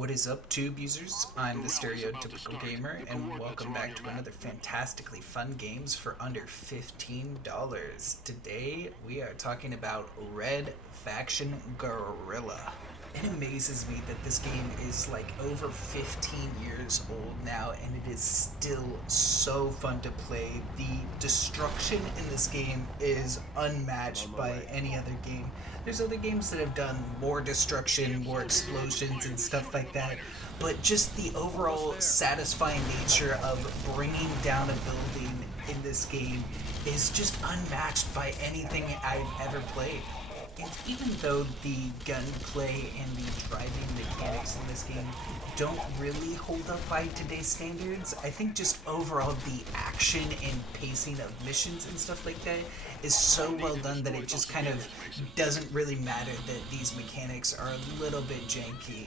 What is up, tube users? I'm the stereotypical gamer, and welcome back to another fantastically fun games for under $15. Today, we are talking about Red Faction Guerrilla. It amazes me that this game is like over 15 years old now, and it is still so fun to play. The destruction in this game is unmatched by any other game. There's other games that have done more destruction, more explosions, and stuff like that, but just the overall satisfying nature of bringing down a building in this game is just unmatched by anything I've ever played. And even though the gunplay and the driving mechanics in this game don't really hold up by today's standards, I think just overall the action and pacing of missions and stuff like that is so well done that it just kind of doesn't really matter that these mechanics are a little bit janky.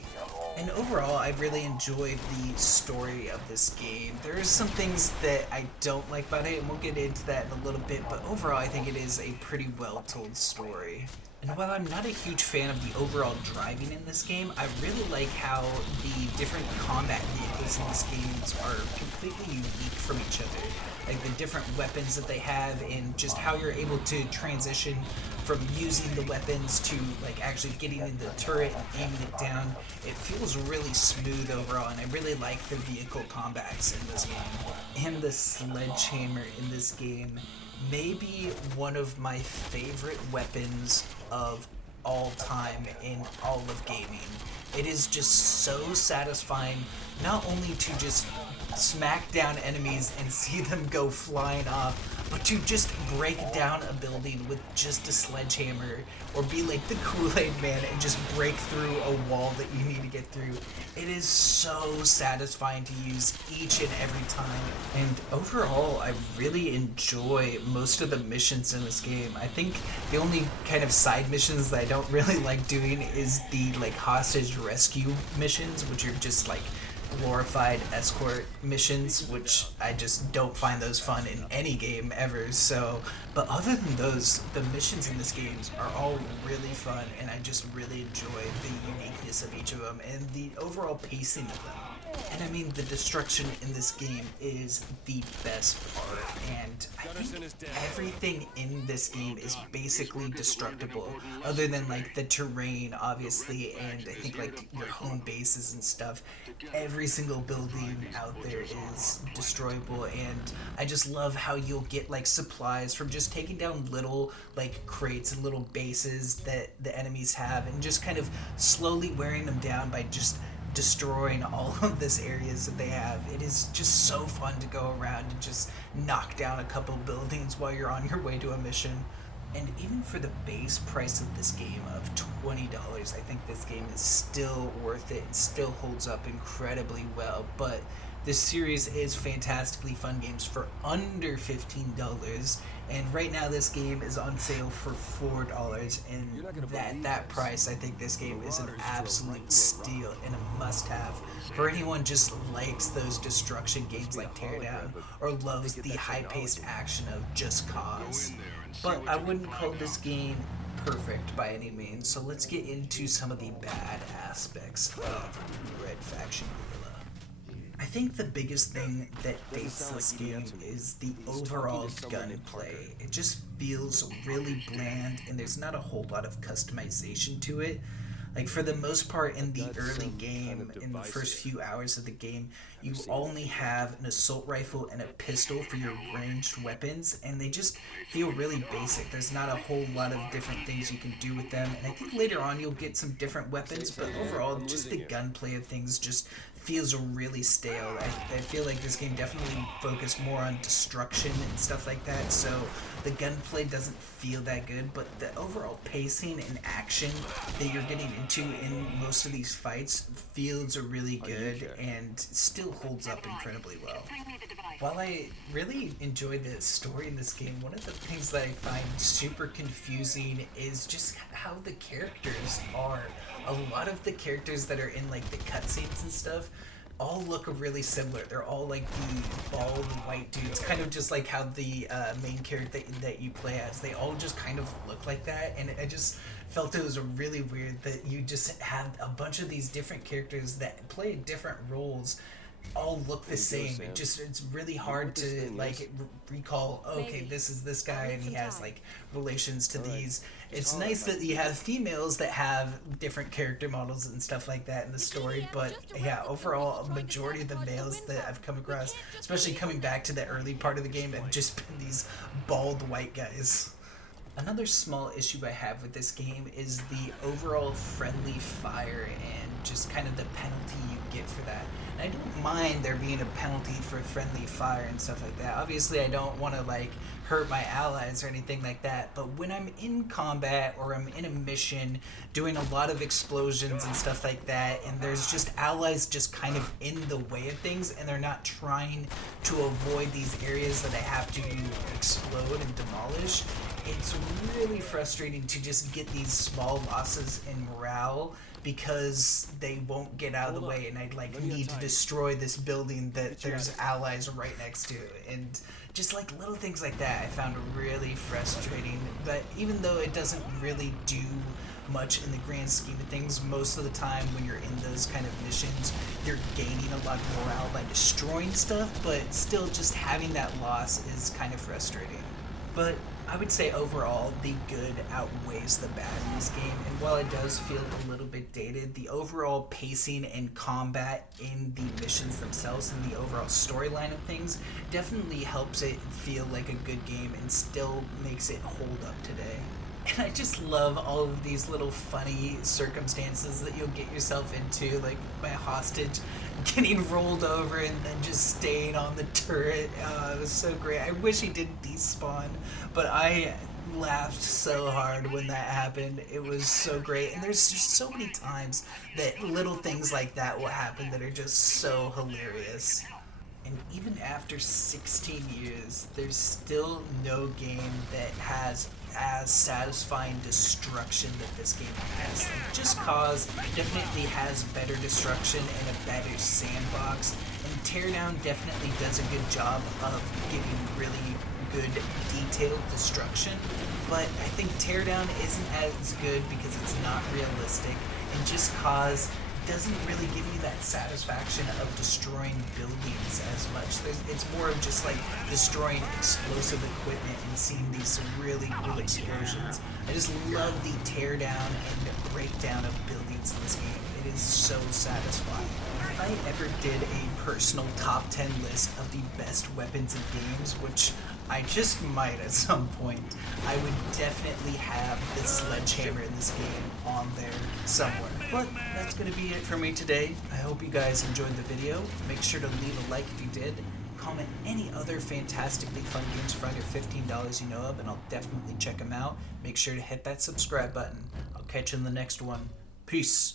And overall, I really enjoyed the story of this game. There are some things that I don't like about it, and we'll get into that in a little bit, but overall I think it is a pretty well-told story. And while I'm not a huge fan of the overall driving in this game, I really like how the different combat vehicles in this game are completely unique from each other. Like the different weapons that they have and just how you're able to transition from using the weapons to like actually getting in the turret and aiming it down. It feels really smooth overall, and I really like the vehicle combats in this game. And the sledgehammer in this game may be one of my favorite weapons of all time in all of gaming. It is just so satisfying not only to just smack down enemies and see them go flying off, but to just break down a building with just a sledgehammer, or be like the Kool-Aid man and just break through a wall that you need to get through. It is so satisfying to use each and every time. And overall, I really enjoy most of the missions in this game. I think the only kind of side missions that I don't really like doing is the like hostage rescue missions, which are just like glorified escort missions, which I just don't find those fun in any game ever. So, but other than those, the missions in this game are all really fun, and I just really enjoy the uniqueness of each of them and the overall pacing of them. And I mean, the destruction in this game is the best part, and I think everything in this game is basically destructible, other than like the terrain, obviously, and I think like your home bases and stuff. Every single building out there is destroyable, and I just love how you'll get like supplies from just taking down little like crates and little bases that the enemies have, and just kind of slowly wearing them down by just destroying all of this areas that they have. It is just so fun to go around and just knock down a couple buildings while you're on your way to a mission. And even for the base price of this game of $20, I think this game is still worth it. It still holds up incredibly well. But this series is fantastically fun games for under $15. And right now this game is on sale for $4. And at that price, I think this game is an absolute steal and a must-have for anyone just likes those destruction games like Teardown, or loves the high-paced action of Just Cause. But I wouldn't call this game perfect by any means, so let's get into some of the bad aspects of Red Faction Guerrilla. I think the biggest thing that dates this game is the overall gunplay. It just feels really bland, and there's not a whole lot of customization to it. Like, for the most part in the early game, in the first few hours of the game, you only have an assault rifle and a pistol for your ranged weapons, and they just feel really basic. There's not a whole lot of different things you can do with them, and I think later on you'll get some different weapons, but overall, just the gunplay of things just feels really stale. I feel like this game definitely focused more on destruction and stuff like that, so the gunplay doesn't feel that good, but the overall pacing and action that you're getting into in most of these fights feels really good and still holds up incredibly well. While I really enjoy the story in this game, one of the things that I find super confusing is just how the characters are. A lot of the characters that are in like the cutscenes and stuff all look really similar. They're all like the bald white dudes, kind of just like how the main character that you play as. They all just kind of look like that, and I just felt it was really weird that you just have a bunch of these different characters that play different roles all look the same. It's really hard to like recall. Okay, this is this guy, and he has like relations to these. It's nice that you have females that have different character models and stuff like that in the story, but yeah, overall, a majority of the males that I've come across, especially coming back to the early part of the game, have just been these bald white guys. Another small issue I have with this game is the overall friendly fire and just kind of the penalty you get for that. And I don't mind there being a penalty for friendly fire and stuff like that. Obviously, I don't want to like hurt my allies or anything like that, but when I'm in combat or I'm in a mission doing a lot of explosions and stuff like that, and there's just allies just kind of in the way of things and they're not trying to avoid these areas that I have to explode and demolish, it's really frustrating to just get these small losses in morale because they won't get out of the way, and I'd like need to destroy this building that there's allies right next to, and just like little things like that I found really frustrating. But even though it doesn't really do much in the grand scheme of things, most of the time when you're in those kind of missions, you're gaining a lot of morale by destroying stuff, but still just having that loss is kind of frustrating. But I would say overall, the good outweighs the bad in this game, and while it does feel a little bit dated, the overall pacing and combat in the missions themselves and the overall storyline of things definitely helps it feel like a good game and still makes it hold up today. And I just love all of these little funny circumstances that you'll get yourself into, like my hostage getting rolled over and then just staying on the turret. It was so great. I wish he didn't despawn, but I laughed so hard when that happened. It was so great. And there's just so many times that little things like that will happen that are just so hilarious. And even after 16 years, there's still no game that has as satisfying destruction that this game has. Like, Just Cause definitely has better destruction and a better sandbox, and Teardown definitely does a good job of giving really good detailed destruction, but I think Teardown isn't as good because it's not realistic, and Just Cause doesn't really give you that satisfaction of destroying buildings as much. It's more of just like destroying explosive equipment and seeing these really cool explosions. I just love the teardown and breakdown of buildings in this game. It is so satisfying. If I ever did a personal top 10 list of the best weapons in games, which I just might at some point, I would definitely have the sledgehammer in this game on there somewhere. But that's going to be it for me today. I hope you guys enjoyed the video. Make sure to leave a like if you did. Comment any other fantastically fun games for under $15 you know of, and I'll definitely check them out. Make sure to hit that subscribe button. I'll catch you in the next one. Peace.